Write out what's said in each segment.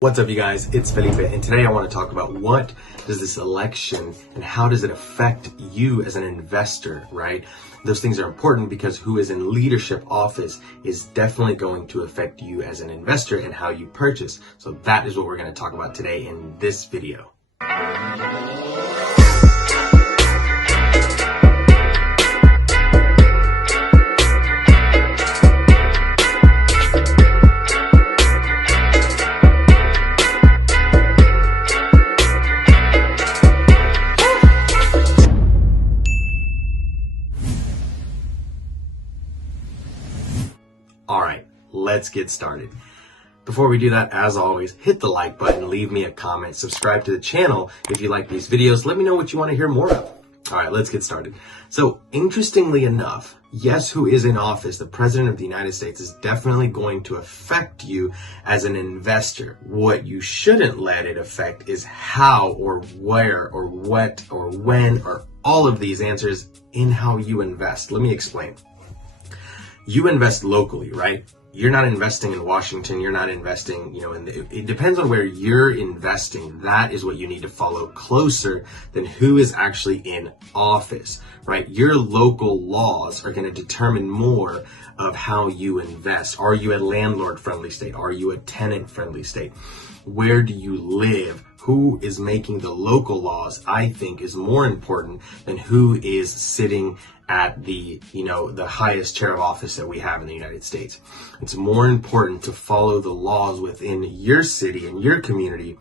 What's up, you guys? It's Felipe, and today I want to talk about what does this election and how does it affect you as an investor, right? Those things are important because who is in leadership office is definitely going to affect you as an investor and how you purchase. So that is what we're going to talk about today in this video. All right, let's get started. Before we do that, as always, hit the like button, leave me a comment, subscribe to the channel if you like these videos. Let me know what you want to hear more of. All right, let's get started. So interestingly enough, yes, who is in office, the president of the United States, is definitely going to affect you as an investor. What you shouldn't let it affect is how or where or what or when or all of these answers in how you invest. Let me explain. You invest locally, right? You're not investing in Washington. You're not investing, it depends on where you're investing. That is what you need to follow closer than who is actually in office, right? Your local laws are going to determine more of how you invest. Are you a landlord-friendly state? Are you a tenant-friendly state? Where do you live? Who is making the local laws, I think, is more important than who is sitting at the highest chair of office that we have in the United States. It's more important to follow the laws within your city and your community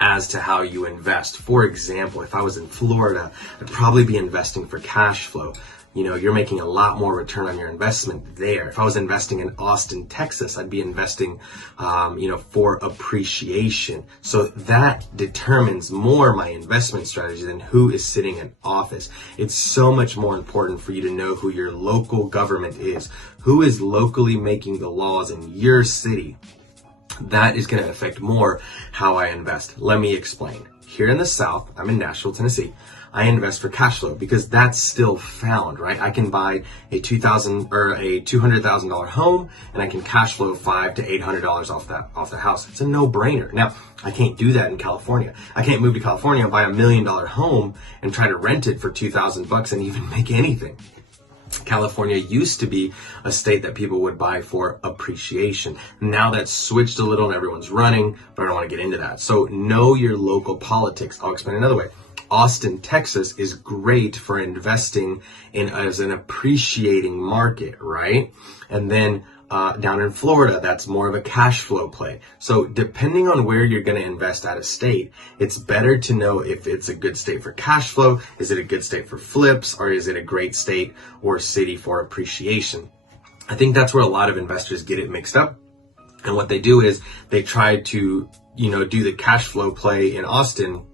as to how you invest. For example, if I was in Florida, I'd probably be investing for cash flow. You're making a lot more return on your investment there. If I was investing in Austin, Texas, I'd be investing, for appreciation. So that determines more my investment strategy than who is sitting in office. It's so much more important for you to know who your local government is, who is locally making the laws in your city. That is going to affect more how I invest. Let me explain. Here in the South, I'm in Nashville, Tennessee. I invest for cash flow because that's still found, right? I can buy a $200,000 home and I can cash flow $500 to $800 off the house. It's a no-brainer. Now, I can't do that in California. I can't move to California and buy $1 million home and try to rent it for $2,000 and even make anything. California used to be a state that people would buy for appreciation. Now that's switched a little and everyone's running, but I don't want to get into that. So know your local politics. I'll explain another way. Austin, Texas is great for investing in as an appreciating market, right? And then down in Florida, that's more of a cash flow play. So depending on where you're going to invest out of state, it's better to know if it's a good state for cash flow, is it a good state for flips, or is it a great state or city for appreciation? I think that's where a lot of investors get it mixed up. And what they do is they try to, do the cash flow play in Austin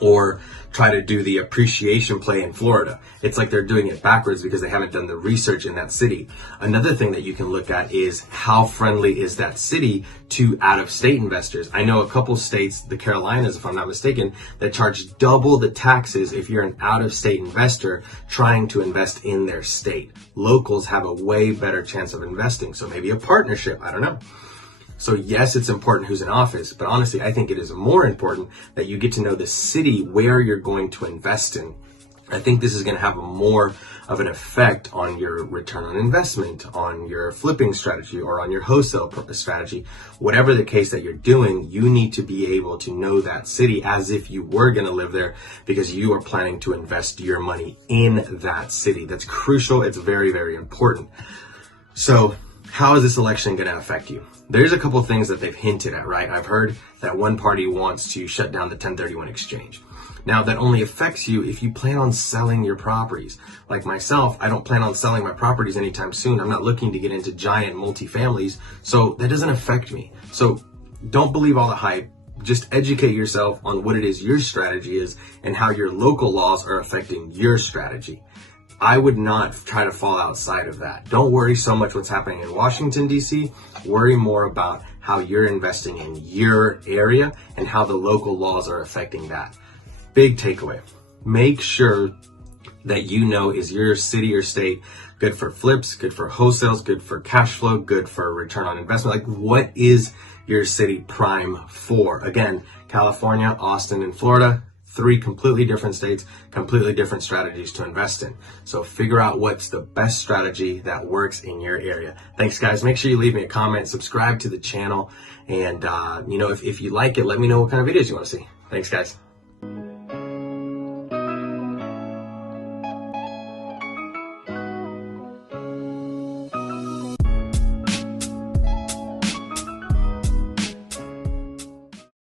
or try to do the appreciation play in Florida. It's like they're doing it backwards because they haven't done the research in that city. Another thing that you can look at is how friendly is that city to out-of-state investors. I know a couple states, the Carolinas, if I'm not mistaken, that charge double the taxes if you're an out-of-state investor trying to invest in their state. Locals have a way better chance of investing. So maybe a partnership, I don't know. So yes, it's important who's in office, but honestly, I think it is more important that you get to know the city where you're going to invest in. I think this is going to have more of an effect on your return on investment, on your flipping strategy, or on your wholesale strategy. Whatever the case that you're doing, you need to be able to know that city as if you were going to live there because you are planning to invest your money in that city. That's crucial. It's very, very important. So how is this election going to affect you? There's a couple things that they've hinted at, right? I've heard that one party wants to shut down the 1031 exchange. Now, that only affects you if you plan on selling your properties. Like myself, I don't plan on selling my properties anytime soon. I'm not looking to get into giant multifamilies, so that doesn't affect me. So don't believe all the hype. Just educate yourself on what it is your strategy is and how your local laws are affecting your strategy. I would not try to fall outside of that. Don't worry so much what's happening in Washington, D.C. Worry more about how you're investing in your area and how the local laws are affecting that. Big takeaway. Make sure that you know, is your city or state good for flips, good for wholesales, good for cash flow, good for return on investment? Like, what is your city prime for. Again, California, Austin, and Florida, 3 completely different states, completely different strategies to invest in. So figure out what's the best strategy that works in your area. Thanks, guys. Make sure you leave me a comment, subscribe to the channel, and if you like it, let me know what kind of videos you want to see. Thanks, guys.